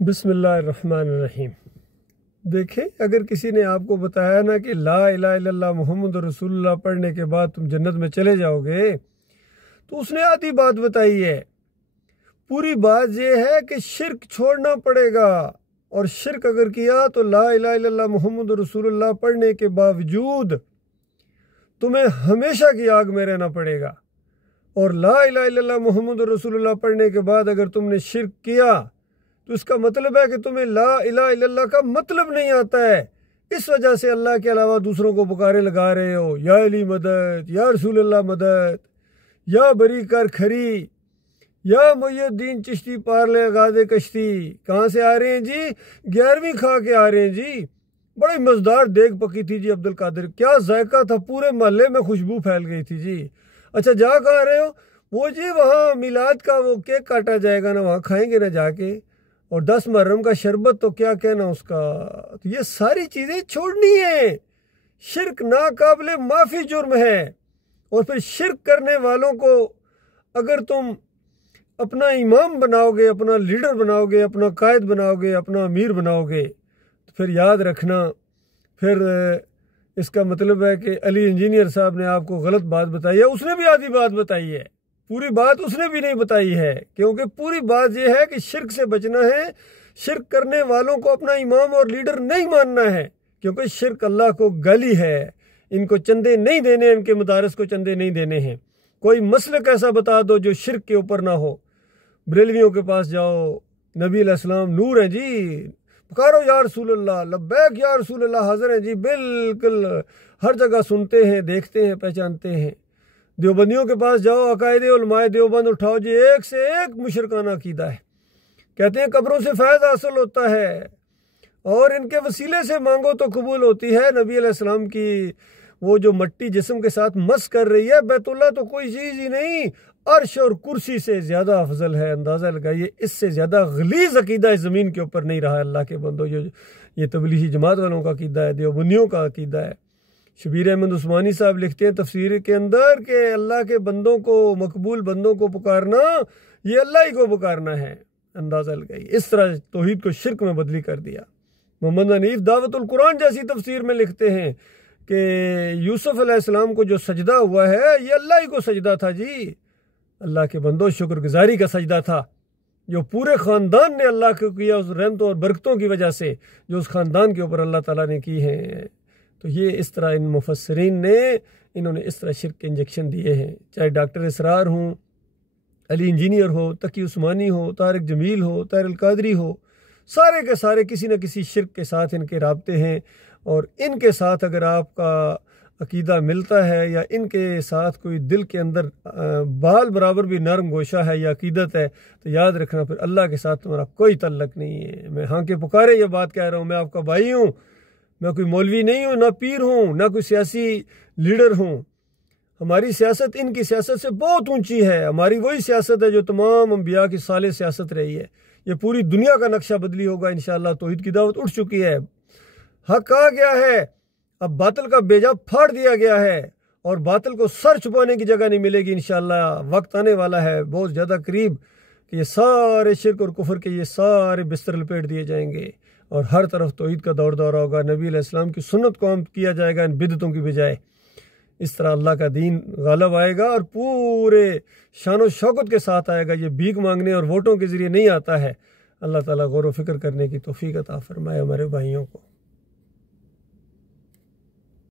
بسم اللہ الرحمن الرحیم۔ دیکھیں، اگر کسی نے آپ کو بتایا نا کہ لا الہ الا اللہ محمد رسول اللہ پڑھنے کے بعد تم جنت میں چلے جاؤ گے، تو اس نے آدھی بات بتائی ہے۔ پوری بات یہ ہے کہ شرک چھوڑنا پڑے گا، اور شرک اگر کیا تو لا الہ الا اللہ محمد رسول اللہ پڑھنے کے باوجود تمہیں ہمیشہ کی آگ میں رہنا پڑے گا۔ اور لا الہ الا اللہ محمد رسول اللہ پڑھنے کے بعد اگر تم نے شرک کیا تو اس کا مطلب ہے کہ تمہیں لا الہ الا اللہ کا مطلب نہیں آتا ہے۔ اس وجہ سے اللہ کے علاوہ دوسروں کو پکارے لگا رہے ہو، یا علی مدد، یا رسول اللہ مدد، یا بری کر کھری، یا محی الدین چشتی پار لے غازے کشتی۔ کہاں سے آ رہے ہیں جی؟ 11ویں کھا کے آ رہے ہیں جی۔ بڑی مزدار دیگ پکی تھی جی عبد القادر، کیا ذائقہ تھا، پورے محلے میں خوشبو پھیل گئی تھی جی۔ اچھا جا کہاں رہے ہو؟ وہ جی وہاں میلاد کا وہ کیک کاٹا جائے گا نا، وہاں کھائیں گے نا جا کے، اور 10 محرم کا شربت تو کیا کہنا اس کا۔ تو یہ ساری چیزیں چھوڑنی ہیں۔ شرک ناقابل معافی جرم ہے، اور پھر شرک کرنے والوں کو اگر تم اپنا امام بناؤ گے، اپنا لیڈر بناؤ گے، اپنا قائد بناؤ گے، اپنا امیر بناؤ گے، تو پھر یاد رکھنا، پھر اس کا مطلب ہے کہ علی انجینئر صاحب نے آپ کو غلط بات بتائی ہے۔ اس نے بھی آدھی بات بتائی ہے، پوری بات اس نے بھی نہیں بتائی ہے، کیونکہ پوری بات یہ ہے کہ شرک سے بچنا ہے۔ شرک کرنے والوں کو اپنا امام اور لیڈر نہیں ماننا ہے، کیونکہ شرک اللہ کو گالی ہے۔ ان کو چندے نہیں دینے، ان کے مدارس کو چندے نہیں دینے ہیں۔ کوئی مسلک ایسا بتا دو جو شرک کے اوپر نہ ہو۔ بریلویوں کے پاس جاؤ، نبی علیہ السلام نور ہیں جی، پکارو یا رسول اللہ، لبیک یا رسول اللہ، حاضر ہیں جی، بالکل ہر جگہ سنتے ہیں، دیکھتے ہیں، پہچانتے ہیں۔ دیوبندیوں کے پاس جاؤ، عقائد علماء دیوبند اٹھاؤ جی، ایک سے ایک مشرکانہ عقیدہ ہے۔ کہتے ہیں قبروں سے فیض حاصل ہوتا ہے، اور ان کے وسیلے سے مانگو تو قبول ہوتی ہے۔ نبی علیہ السلام کی وہ جو مٹی جسم کے ساتھ مس کر رہی ہے، بیت اللہ تو کوئی چیز ہی نہیں، عرش اور کرسی سے زیادہ افضل ہے۔ اندازہ لگائیے، اس سے زیادہ غلیظ عقیدہ اس زمین کے اوپر نہیں رہا۔ اللہ کے بندو، جو یہ تبلیغی جماعت والوں کا عقیدہ ہے، دیوبندیوں کا عقیدہ ہے۔ شبیر احمد عثمانی صاحب لکھتے ہیں تفسیر کے اندر کہ اللہ کے بندوں کو، مقبول بندوں کو پکارنا، یہ اللہ ہی کو پکارنا ہے۔ اندازہ لگائیے، اس طرح توحید کو شرک میں بدلی کر دیا۔ محمد حنیف دعوت القرآن جیسی تفسیر میں لکھتے ہیں کہ یوسف علیہ السلام کو جو سجدہ ہوا ہے، یہ اللہ ہی کو سجدہ تھا جی۔ اللہ کے بندوں، شکر گزاری کا سجدہ تھا، جو پورے خاندان نے اللہ کو کیا، اس رحمتوں اور برکتوں کی وجہ سے جو اس خاندان کے اوپر اللہ تعالیٰ نے کی ہیں۔ تو یہ اس طرح ان مفسرین نے، انہوں نے اس طرح شرک کے انجیکشن دیے ہیں، چاہے ڈاکٹر اسرار ہوں، علی انجینئر ہو، تقی عثمانی ہو، طارق جمیل ہو، طاہر القادری ہو، سارے کے سارے کسی نہ کسی شرک کے ساتھ ان کے رابطے ہیں۔ اور ان کے ساتھ اگر آپ کا عقیدہ ملتا ہے، یا ان کے ساتھ کوئی دل کے اندر بال برابر بھی نرم گوشہ ہے یا عقیدت ہے، تو یاد رکھنا پھر اللہ کے ساتھ تمہارا کوئی تعلق نہیں ہے۔ میں ہاں کے پکارے یہ بات کہہ رہا ہوں، میں آپ کا بھائی ہوں، میں کوئی مولوی نہیں ہوں، نہ پیر ہوں، نہ کوئی سیاسی لیڈر ہوں۔ ہماری سیاست ان کی سیاست سے بہت اونچی ہے۔ ہماری وہی سیاست ہے جو تمام انبیاء کی صالح سیاست رہی ہے۔ یہ پوری دنیا کا نقشہ بدلی ہوگا انشاءاللہ۔ توحید کی دعوت اٹھ چکی ہے، حق آ گیا ہے، اب باطل کا بیجا پھاڑ دیا گیا ہے، اور باطل کو سر چھپانے کی جگہ نہیں ملے گی انشاءاللہ۔ وقت آنے والا ہے بہت زیادہ قریب کہ یہ سارے شرک اور کفر کے یہ سارے بستر لپیٹ دیے جائیں گے، اور ہر طرف توحید کا دور دورہ ہوگا۔ نبی علیہ السلام کی سنت کو عام کیا جائے گا ان بدعتوں کی بجائے۔ اس طرح اللہ کا دین غالب آئے گا، اور پورے شان و شوکت کے ساتھ آئے گا۔ یہ بھیک مانگنے اور ووٹوں کے ذریعے نہیں آتا ہے۔ اللہ تعالیٰ غور و فکر کرنے کی توفیق عطا فرمائے ہمارے بھائیوں کو۔